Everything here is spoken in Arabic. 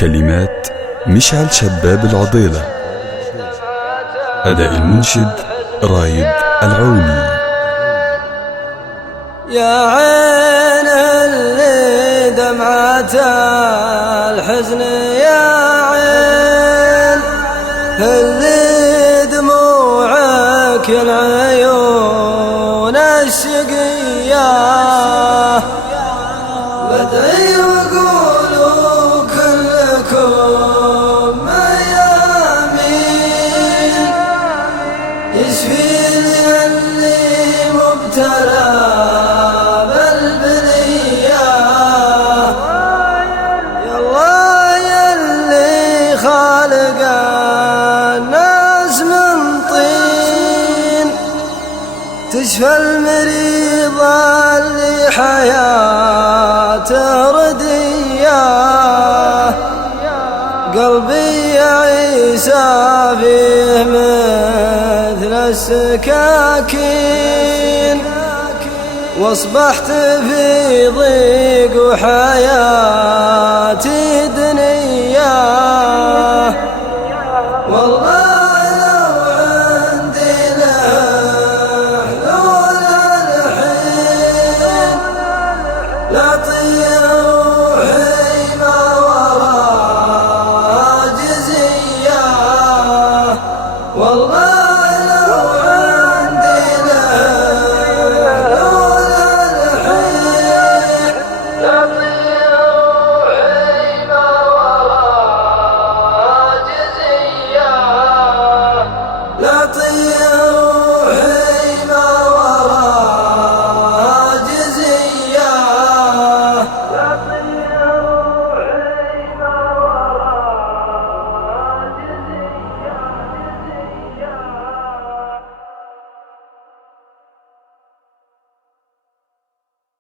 كلمات مشعل شباب العضيلة. أداء المنشد رايد العوني. يا عين اللي دمعة الحزن، يا عين اللي دموعك العيون الشقية، بدعي وقولوا كلكم ميامين يشفي لي اللي مبتلى بالبلية. يا الله يا اللي خالق الناس من طين، تشفى المريض اللي حياته ردية. قلبي يا عيسى فيه مثل السكاكين، واصبحت في ضيق وحياتي دنيا. والله لو عندي له حلول الحين لا طير